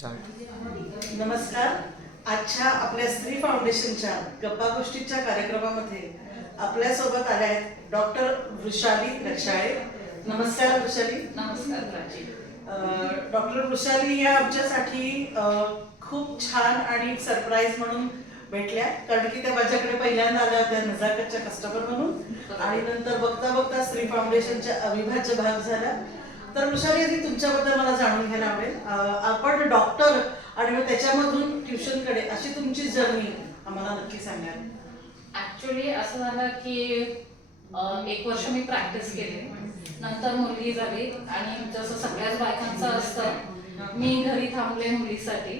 नमस्कार. आजच्या आपल्या स्त्री फाउंडेशनच्या गप्पा गोष्टीच्या कार्यक्रमामध्ये आपल्यासोबत आल्या आहेत डॉक्टर वृषाली रक्षाळे. नमस्कार वृषाली. नमस्कार प्राची. डॉक्टर वृषाली या आमच्यासाठी खूप छान आणि सरप्राईज म्हणून भेटल्या, कारण की त्या माझ्याकडे पहिल्यांदा आल्या होत्या नजाकतच्या कस्टमर म्हणून, आणि नंतर बघता बघता स्त्री फाउंडेशनच्या अविभाज्य भाग झाला. तर वृषाली, आधी तुमच्याबद्दल मला जाणून घ्यायला आवडेल. आपण डॉक्टर आणि मग त्याच्यामधून ट्युशनकडे अशी तुमची जर्नी आम्हाला नक्की सांगाल. ऍक्च्युली असं झालं की 1 वर्ष मी प्रॅक्टिस केली, नंतर मुलगी झाली आणि जसं सगळ्याच बायकांचं असतं मी घरी थांबले मुलीसाठी,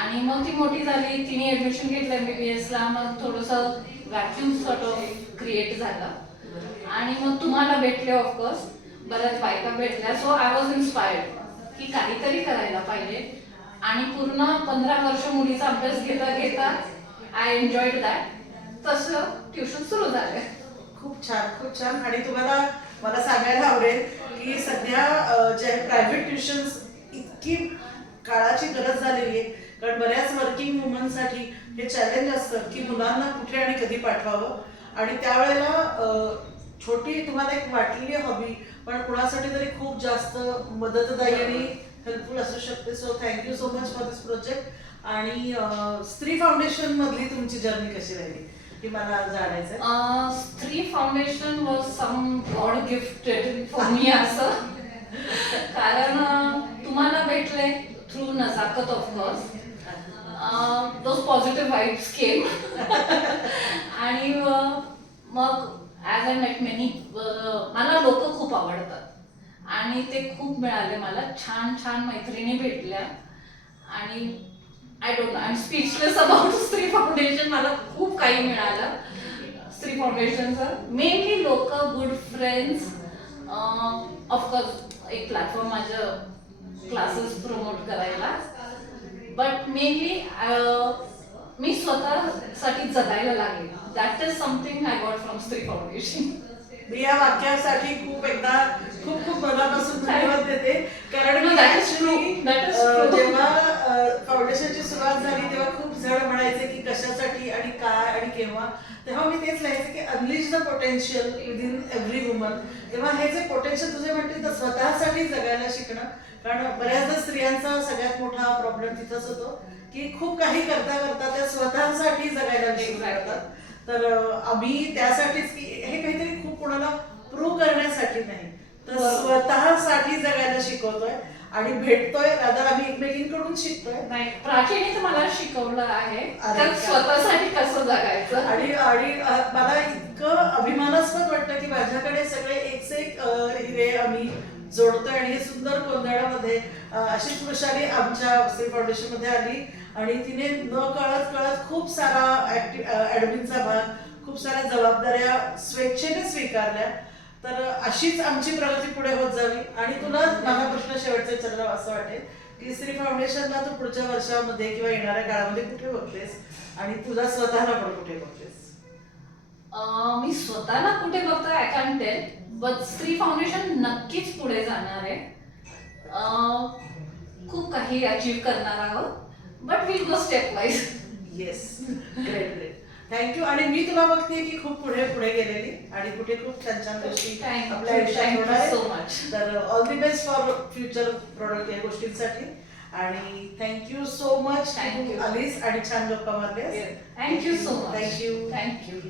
आणि मग ती मोठी झाली, तिने ऍडमिशन घेतलं MBBS ला. मग थोडंसं व्हॅक्यूम सॉर्ट ऑफ क्रिएट झालं आणि मग तुम्हाला भेटले, ऑफकोर्स बऱ्याच बायका भेटल्या. सो आय वॉज इन्स्पायर्ड की काहीतरी करायला पाहिजे, आणि पूर्ण 15 वर्ष मुलीचा अभ्यास घेता घेता आय एन्जॉयड दॅट. तसं ट्युशन सुरू झालं. खूप छान, खूप छान. आणि तुम्हाला मला सांगायला आवडेल की सध्या जे प्रायव्हेट ट्युशन्स इतकी काळाची गरज झालेली आहे, कारण बऱ्याच वर्किंग वुमनसाठी हे चॅलेंज असतं की मुलांना कुठे आणि कधी पाठवावं. आणि त्यावेळेला छोटी तुम्हाला एक वाटलेली हॉबी पण कुणासाठी तरी खूप जास्त मदतदायी आणि हेल्पफुल असू शकते. So thank you so much for this project. आणि स्त्री फाउंडेशन मधली तुमची जर्नी कशी राहिली हे मला जाणायचं आहे. Stree foundation was some god gifted for me असं, कारण तुम्हाला भेटले through Nazakat, of course those positive vibes came. आणि मग ॲज आय मेट मेनी, मला लोक खूप आवडतात आणि ते खूप मिळाले मला. छान छान मैत्रिणी भेटल्या आणि I don't know, I am speechless about स्त्री फाउंडेशन. मला खूप काही मिळालं स्त्री फाउंडेशनचं. मेनली लोक, गुड फ्रेंड्स, ऑफकोर्स एक प्लॅटफॉर्म माझं क्लासेस प्रमोट करायला, बट मेनली मी स्वतःसाठी जगायला लागले. That is something I got from स्त्री फाउंडेशन. मी या वाक्यासाठी खूप खूप मनापासून धन्यवाद देते, कारण जेव्हा फाउंडेशनची सुरुवात झाली तेव्हा खूप जण म्हणायचे की कशासाठी आणि काय आणि केव्हा. तेव्हा मी तेच लिहायचे की unleash the potential within every woman. तेव्हा हे जे पोटेन्शियल तुझे म्हणते तर स्वतःसाठी जगायला शिकणं, कारण बऱ्याचदा स्त्रियांचा सगळ्यात मोठा प्रॉब्लेम तिथंच होतो की खूप काही करता करता त्या स्वतःसाठी जगायला शिकतात. तर आम्ही त्यासाठीच की हे काहीतरी खूप कोणाला प्रूव्ह करण्यासाठी नाही, तर स्वतःसाठी जगायला शिकवतोय आणि भेटतोय. राधा आम्ही एकमेकींकडून शिकतोय. नाही, प्राचीने तर मला शिकवलं आहे स्वतःसाठी कसं जगायचं. आणि मला इतकं अभिमानास्पद वाटतं की माझ्याकडे सगळे एक हिरे आम्ही जोडतोय, आणि हे सुंदर गोंधळामध्ये अशीच वृषाली आमच्या स्त्री फाउंडेशन मध्ये आली आणि तिने न कळत खूप सारा ऍडमिनचा भाग, खूप साऱ्या जबाबदाऱ्या स्वेच्छेने स्वीकारल्या. तर अशीच आमची प्रगती पुढे होत जावी. आणि तुला माझा प्रश्न शेवटचा विचारावा असं वाटेल की स्त्री फाउंडेशनला तू पुढच्या वर्षामध्ये किंवा येणाऱ्या काळामध्ये कुठे बघतेस, आणि तुला स्वतःला पण कुठे बघतेस? मी स्वतःला कुठे बघतोय आय कॅन टेल, बट स्त्री फाउंडेशन नक्कीच पुढे जाणार आहे. खूप काही अचीव करणार आहोत, but will go step wise. Yes, great great. Thank you. आणि मी तुला बघते की खूप पुढे पुढे गेलेली आणि कुठे खूप छान छान गोष्टी आपल्या आयुष्यात होणार आहेत. So much. तर all the best for future product या गोष्टींसाठी. आणि थँक्यू सो मच. थँक्यू आलीस आणि छान गप्पा मारल्यास. Thank you so much. Thank you. Thank you.